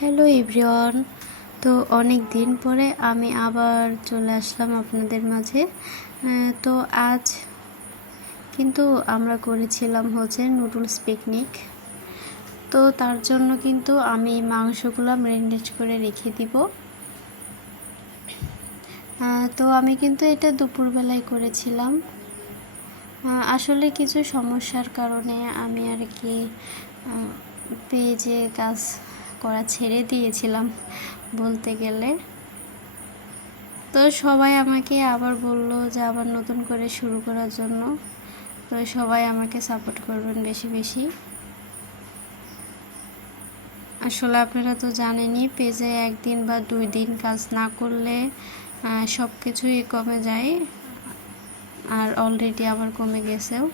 Hello everyone. তো অনেক দিন পরে আমি আবার চলে আসলাম আপনাদের মাঝে। তো আজ কিন্তু আমরা করেছিলাম নুডলস পিকনিক। তো তার জন্য কিন্তু আমি মাংসগুলো ম্যারিনেট করে রেখে দিব। তো আমি কিন্তু এটা দুপুরবেলায় করেছিলাম। আসলে কিছু সমস্যার কারণে আমি আর কি পেজে কাজ করা ছেড়ে দিয়েছিলাম বলতে গেলে। তো সবাই আমাকে আবার বলল যে আবার নতুন করে শুরু করার জন্য। তো সবাই আমাকে সাপোর্ট করবেন বেশি বেশি। আসলে আপনারা তো জানেনই, পেজে একদিন বা 2 দিন কাজ না করলে সব কিছুই কমে যায়। আর অলরেডি আমার কমে গেছেও।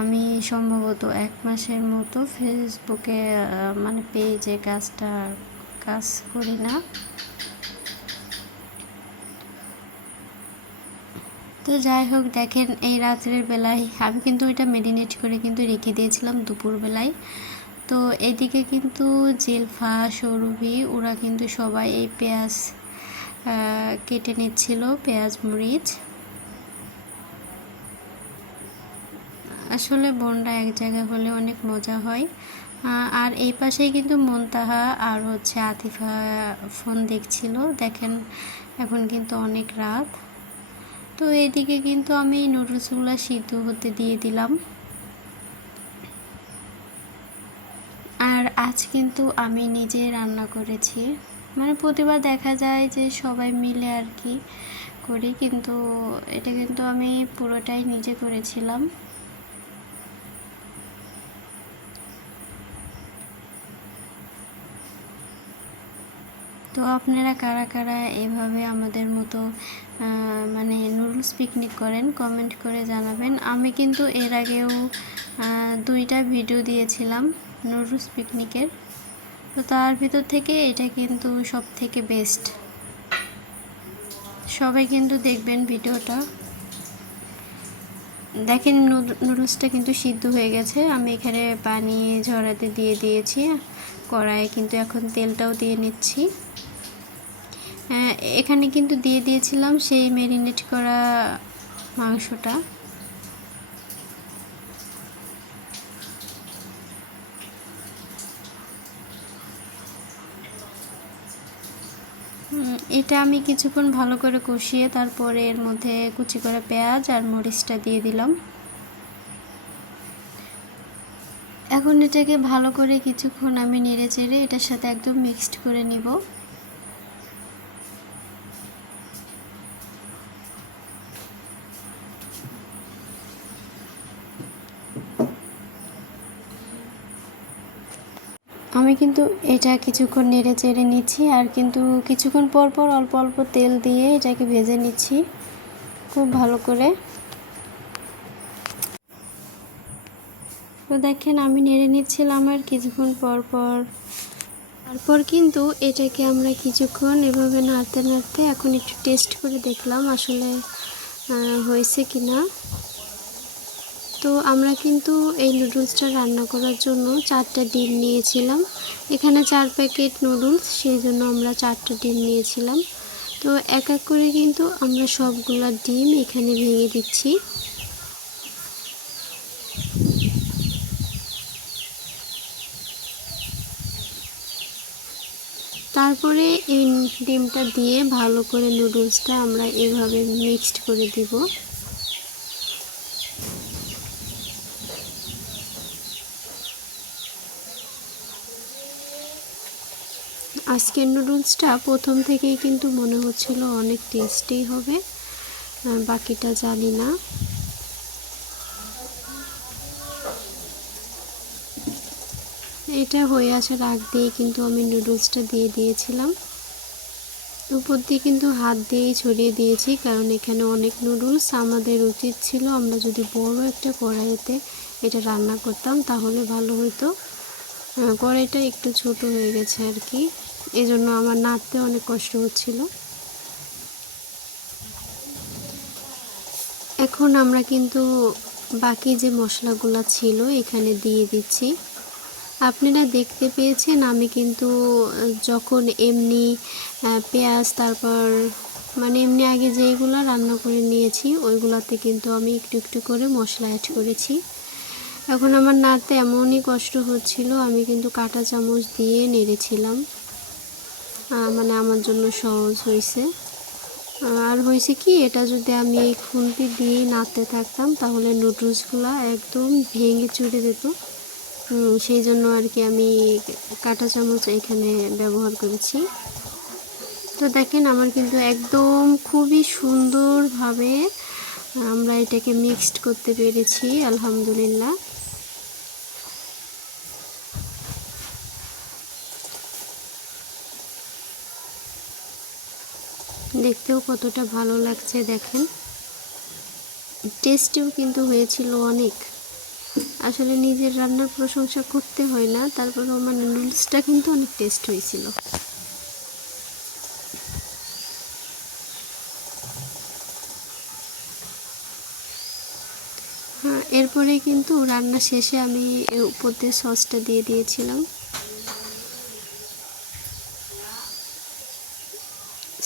আমি সম্ভবত 1 মাসের মতো ফেসবুকে পেজে কাজ করি না। তো যাই হোক, দেখেন এই রাত্রের বেলায় আমি কিন্তু ওইটা ম্যারিনেট করে কিন্তু রেখে দিয়েছিলাম দুপুরবেলায়। তো এদিকে কিন্তু জিলফা, সৌরভী ওরা কিন্তু সবাই এই পেঁয়াজ কেটে নিচ্ছিল, পেঁয়াজ মরিচ। আসলে বোনরা এক জায়গায় হলে অনেক মজা হয়। আর এই পাশেই কিন্তু মুনতাহা আর আতিফা ফোন দেখছিল। দেখেন এখন কিন্তু অনেক রাত। তো এদিকে কিন্তু আমি নুডলসগুলো সিদ্ধ হতে দিয়ে দিলাম। আর আজ কিন্তু আমি নিজে রান্না করেছি। প্রতিবার দেখা যায় যে সবাই মিলে আর কি করি, কিন্তু এটা কিন্তু আমি পুরোটাই নিজে করেছিলাম। তো আপনারা কারা কারা এভাবে আমাদের মতো নুডলস পিকনিক করেন কমেন্ট করে জানাবেন। আমি কিন্তু এর আগেও 2টা ভিডিও দিয়েছিলাম নুডলস পিকনিকের। তো তার ভিতর থেকে এটা কিন্তু সব থেকে বেস্ট। সবাই কিন্তু দেখবেন ভিডিওটা। দেখেন নুডলসটা কিন্তু সিদ্ধ হয়ে গেছে। আমি এখানে পানি ঝরাতে দিয়ে দিয়েছি কড়াইয়ে, কিন্তু এখন তেলটাও দিয়ে নিচ্ছি। এখানে কিন্তু দিয়ে দিয়েছিলাম সেই ম্যারিনেট করা মাংসটা। এটা আমি কিছুক্ষণ ভালো করে কষিয়ে তারপরে এর মধ্যে কুচি করা পেঁয়াজ আর মরিচটা দিয়ে দিলাম। এখন এটাকে ভালো করে কিছুক্ষণ আমি নেড়ে চেড়ে এটার সাথে একদম মিক্সড করে নিব। আমি কিন্তু এটা কিছুক্ষণ নেড়ে চেড়ে নিচ্ছি, আর কিন্তু কিছুক্ষণ পর পর অল্প অল্প তেল দিয়ে এটাকে ভেজে নিচ্ছি খুব ভালো করে। তো দেখেন আমি নেড়ে নিচ্ছিলাম আর কিছুক্ষণ পর পর। তারপর কিন্তু এটাকে আমরা কিছুক্ষণ এভাবে নাড়তে নাড়তে এখন একটু টেস্ট করে দেখলাম আসলে হয়েছে কি না। তো আমরা কিন্তু এই নুডলসটা রান্না করার জন্য 4টা ডিম নিয়েছিলাম। এখানে 4 প্যাকেট নুডলস, সেই জন্য আমরা 4টা ডিম নিয়েছিলাম। তো এক এক করে কিন্তু আমরা সবগুলা ডিম এখানে ভেঙে দিচ্ছি। তারপরে এই ডিমটা দিয়ে ভালো করে নুডলসটা আমরা এভাবে মিক্সড করে দিব। আজকের নুডলসটা প্রথম থেকেই কিন্তু মনে হচ্ছিল অনেক টেস্টি হবে, বাকিটা জানি না। এটা হয়ে আসার আগ দিয়ে কিন্তু আমি নুডলসটা দিয়ে দিয়েছিলাম। উপর দিয়ে কিন্তু হাত দিয়েই ছড়িয়ে দিয়েছি, কারণ এখানে অনেক নুডলস। আমাদের উচিত ছিল আমরা যদি বড় একটা কড়াইতে এটা রান্না করতাম তাহলে ভালো হতো। কড়াইটা একটু ছোট হয়ে গেছে আর কি, এজন্য আমার নাড়তে অনেক কষ্ট হচ্ছিল। এখন আমরা কিন্তু বাকি যে মশলাগুলো ছিল এখানে দিয়ে দিচ্ছি। আপনারা দেখতে পেয়েছেন আমি কিন্তু যখন এমনি পেঁয়াজ তারপর মানে এমনি আগে যেইগুলো রান্না করে নিয়েছি ওইগুলোতে কিন্তু আমি একটু একটু করে মশলা অ্যাড করেছি। এখন আমার নাড়তে এমনই কষ্ট হচ্ছিল, আমি কিন্তু কাঁটা চামচ দিয়ে নেড়েছিলাম, মানে আমার জন্য সহজ হয়েছে। আর হয়েছে কি, এটা যদি আমি এই খুন্তি দিয়ে নাড়তে থাকতাম তাহলে নুডলসগুলো একদম ভেঙে চুরে যেত। সেই জন্য আর কি আমি কাঁটা চামচ এখানে ব্যবহার করেছি। তো দেখেন আমার কিন্তু একদম খুবই সুন্দরভাবে আমরা এটাকে মিক্সড করতে পেরেছি, আলহামদুলিল্লাহ। দেখতেও কতটা ভালো লাগছে দেখেন, টেস্টিও কিন্তু হয়েছিল অনেক। আসলে নিজের রান্নার প্রশংসা করতে হয় না, তারপরেও আমার নুডলসটা কিন্তু অনেক টেস্ট হয়েছিল। হ্যাঁ, এরপরে কিন্তু রান্না শেষে আমি উপর দিয়ে সসটা দিয়ে দিয়েছিলাম।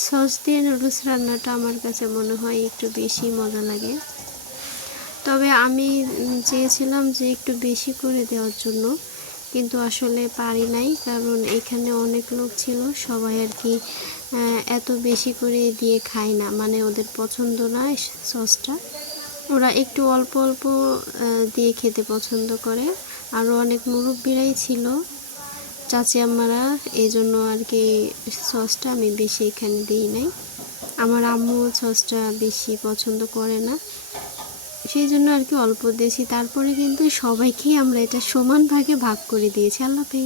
সস দিয়ে নুডলস রান্নাটা আমার কাছে মনে হয় একটু বেশি মজা লাগে। তবে আমি চেয়েছিলাম যে একটু বেশি করে দেওয়ার জন্য, কিন্তু আসলে পারি নাই, কারণ এখানে অনেক লোক ছিল, সবাই আর কি এত বেশি করে দিয়ে খায় না, মানে ওদের পছন্দ না সসটা। ওরা একটু অল্প অল্প দিয়ে খেতে পছন্দ করে। আরও অনেক মুরব্বিরাই ছিল, চাচি আম্মারা, এই জন্য আর কি সসটা আমি বেশি এখানে দিই নাই। আমার আম্মু সসটা বেশি পছন্দ করে না, সেই জন্য আর কি অল্প দিয়েছি। তারপরে কিন্তু সবাইকেই আমরা এটা সমান ভাগে ভাগ করে দিয়েছি। আল্লাহ হাফেজ।